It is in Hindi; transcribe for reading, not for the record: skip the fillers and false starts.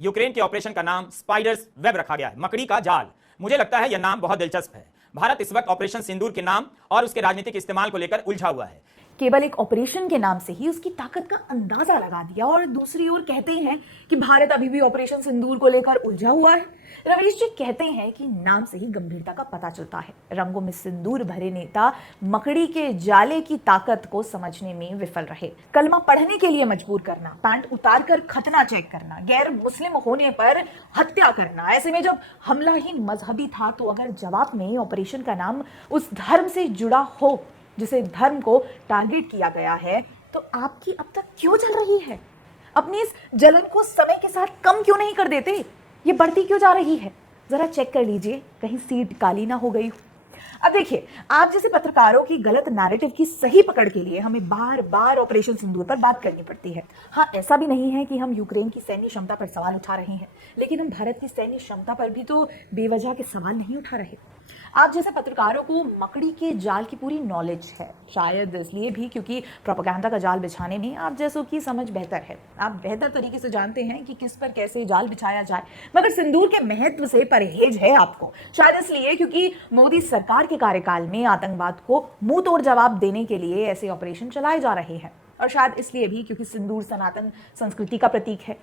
यूक्रेन के ऑपरेशन का नाम स्पाइडर्स वेब रखा गया है, मकड़ी का जाल। मुझे लगता है यह नाम बहुत दिलचस्प है। भारत इस वक्त ऑपरेशन सिंदूर के नाम और उसके राजनीतिक इस्तेमाल को लेकर उलझा हुआ है। केवल एक ऑपरेशन के नाम से ही उसकी ताकत का अंदाजा लगा दिया। और दूसरी ओर कहते हैं कि भारत अभी भी ऑपरेशन सिंदूर को लेकर उलझा हुआ है। रवीश जी कहते हैं कि नाम से ही गंभीरता का पता चलता है। रंगों में सिंदूर भरे नेता मकड़ी के जाले की ताकत को समझने में विफल रहे। कलमा पढ़ने के लिए मजबूर करना, पैंट उतार कर खतना चेक करना, गैर मुस्लिम होने पर हत्या करना। ऐसे में जब हमला ही मजहबी था तो अगर जवाब में ऑपरेशन का नाम उस धर्म से जुड़ा हो जिसे धर्म को टारगेट किया गया है, तो आपकी अब तक क्यों चल रही है? अपनी इस जलन को समय के साथ कम क्यों नहीं कर देते? ये बढ़ती क्यों जा रही है? जरा चेक कर लीजिए, कहीं सीट काली ना हो गई हो। अब देखिए, आप जैसे पत्रकारों की गलत नैरेटिव की सही पकड़ के लिए हमें बार बार ऑपरेशन सिंदूर पर बात करनी पड़ती है। हाँ, ऐसा भी नहीं है कि हम यूक्रेन की सैन्य क्षमता पर सवाल उठा रहे हैं, लेकिन हम भारत की सैन्य क्षमता पर भी तो बेवजह के सवाल नहीं उठा रहे। आप जैसे पत्रकारों को मकड़ी के जाल की पूरी नॉलेज है, शायद इसलिए भी क्योंकि प्रोपेगेंडा का जाल बिछाने में आप जैसों की समझ बेहतर है। आप बेहतर तरीके से जानते हैं कि किस पर कैसे जाल बिछाया जाए। मगर सिंदूर के महत्व से परहेज है आपको, शायद इसलिए क्योंकि मोदी सरकार के कार्यकाल में आतंकवाद को मुंह तोड़ जवाब देने के लिए ऐसे ऑपरेशन चलाए जा रहे हैं। और शायद इसलिए भी क्योंकि सिंदूर सनातन संस्कृति का प्रतीक है।